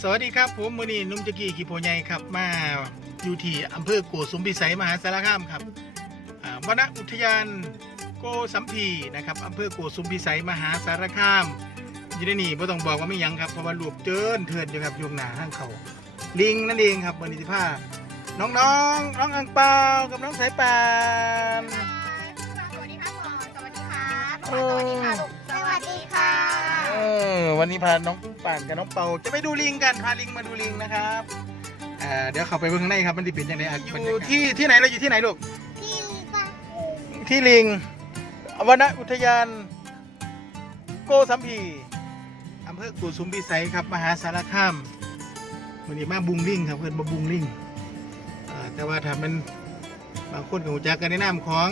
สวัสดีครับผมมือนี้นุ่มจักรีขีโพใหญ่ครับมาอยู่ที่อำเภอโกสุมพิสัยมหาสารคามครับอ่าวนอุทยานโกสัมพีนะครับอำเภอโกสุมพิสัยมหาสารคามอยู่ในนี่ไม่ต้องบอกว่าไม่ยังครับเพราะว่าลูกเจินเทินอยู่ครับอยงหนาห้างเขาลิงนั่นเองครับวันนี้ที่ผ้าน้องน้องน้องอังเปากับน้องสายปานสวัสดีค่ะพ่อสวัสดีค่ะโอ้สวัสดีค่ะเออวันนี้พาน้อง ป่านกับน้องเปาจะไปดูลิงกันพาลิงมาดูลิงนะครับอ่าเดี๋ยวเข้าไปเบื้องในครับมันจะเป็นยังไงอะอยู่ที่ที่ไหนเราอยู่ที่ไหนลูกพี่ป้าที่ลิงวนอุทยาน โกสัมพีอำเภอกุสุมพิสัยครับมหาสารคามวันนี้มาบุงลิงครับเพื่อนมาบุงลิงอ่าแต่ว่าถ้ามันบางคนก็รู้จักกันในนามของ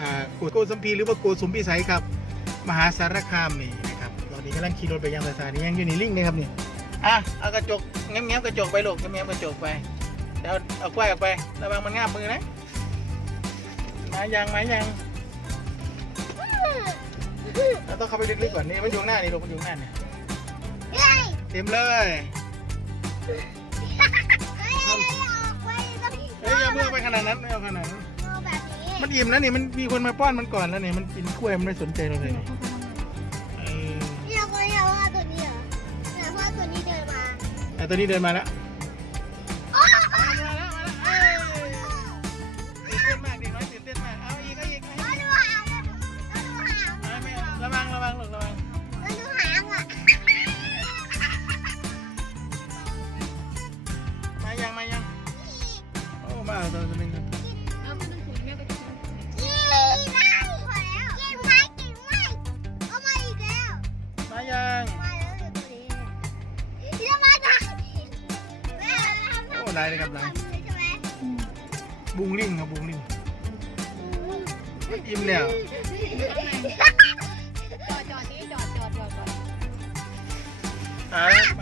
อ่าโกสัมพีหรือว่าโกสุมพิสัยครับ มหาสารคามนี่นะครับต อนนี้กำลังขี่รถไปยังสถานียังอยู่ในลิงนี่ครับนี่อะเอากระจกแง้มๆกระจกไปลูกแง้มๆกระจกไปเดี๋ยวเอากล้วยออกไประวังมันง่ามมือนะมายังมายังเราต้องเข้าไปลึกๆก่อนนี่มันอยู่ข้างหน้านี่ลูกมันอยู่ข้างหน้านี่เฮ้ยเต็มเลยเฮ้ยออกไปแล้วพี่เอ้ยอย่าเมื่อไปขนาดนั้นไม่เอาขนาดนั้นเอาแบบนี้มันอิ่มแล้วนี่มันมีคนมาป้อนมันก่อนแล้วนี่มันกินกล้วยมันไม่สนใจเราเลยนี่ แต่ตัวนี้เดินมาแล้ว ทำโอ้ได้เลยครับได้ใช่ไหมบุงลิงครับบุงลิงอิ่มแล้วจอดจอดนี่จอดจอดจอดจอดมา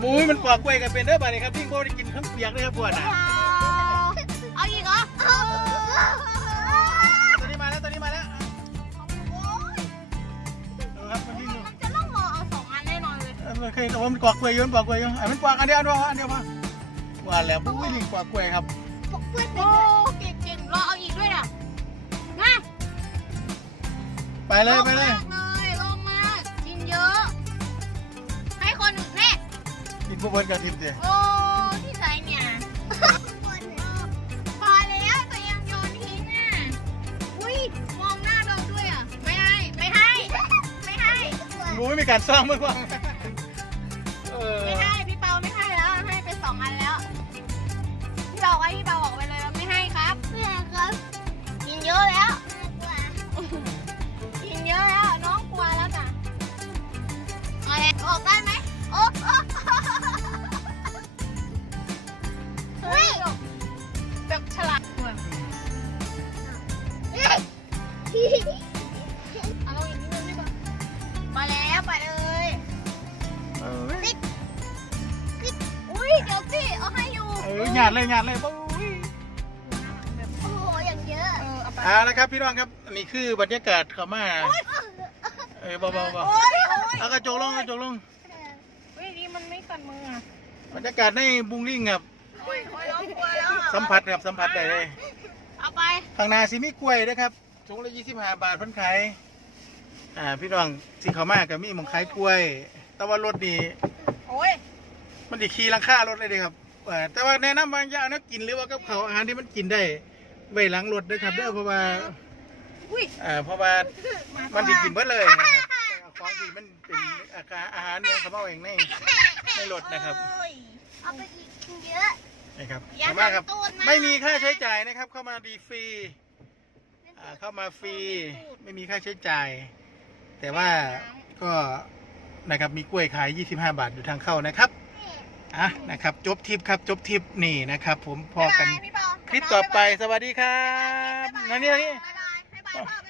หมูมันปอกกล้วยกันเป็นเด้อบ่านี่ครับพี่โบได้กินข้าวเปียกเลยครับปวดอะเอาอีกเหรอตัวนี้มาแล้วตัวนี้มาแล้วโอ้ยเอาครับมันวิ่งอยู่มันจะต้องรอเอาสองอันแน่นอนเลยเออมันเคยโอ้มันปอกกล้วยอยืนปอกกล้วยอยืนไอ้มันปอกอันเดียวอันเดียวอันเดียวมาว่าแล้วปุ้ยลิงปอกกล้วยครับปอกกล้วยเป็นเก่งเก่งรอเอาอีกด้วยน่ะมาไปเลยไปเลย ผู้เบิ้ลกับทิพย์เดียโอ้ที่ไหนเนี่ยพอแล้วตัวเองโยนทิ้งอะอุ้ยมองหน้าเราด้วยอะไม่ให้ ไม่ให้ ไม่ให้ รู้ไม่มีการซ่อมเมื่อวาน อยู่เออหยาดเลยหยาดเลยปุ้ยโอ้โหอย่างเยอะอ่านะครับพี่น้องครับอันนี้คือบรรยากาศเขามาเออเบาๆเบาโอ้ยโอ้ยเอากระจกลงกระจกลงเฮ้ยนี่มันไม่สั่นมืออะบรรยากาศในบุงลิงครับโอ้ยโอ้ยน้องกลัวแล้วอะสัมผัสครับสัมผัสได้เลยเอาไปทางนาซิมีกล้วยนะครับถุงละยี่สิบห้าบาทเพิ่นขายอ่าพี่น้องสิเขามากกับมีหมองขายกล้วย แต่ว่ารถนี่โอ้ยมันดิขี่หลังคารถเลยเด้ครับ เอ่อแต่ว่าแนะนำบางอย่างนะกินหรือว่ากับเขาวอาหารที่มันกินได้ไว้หลังรถด้วยครับเด้อเพราะว่าอุ้ยอ่าเพราะว่ามันดิกินเบิดเลยนะครับเอาของที่มันเป็นอาหารอาหารเนี่ยเขาเอาเองในในรถนะครับโอ้ยเอาไปอีกเยอะ นะครับอย่าขอบคุณมากครับทำตูดนะ ไม่มีค่าใช้จ่ายนะครับ เข้ามาดีฟรีอ่าเข้ามาฟรี ไม่มีค่าใช้จ่าย แต่ว่าก็นะครับมีกล้วยขาย 25 บาทอยู่ทางเข้านะครับ อะนะครับจบทริปครับจบทริปนี่นะครับ ผมพอกันบ๊ายบายพี่ปอคลิปต่อไปสวัสดีครับนั่นนี่นี่ บ๊ายบายบ๊ายบายพ่อบ๊าย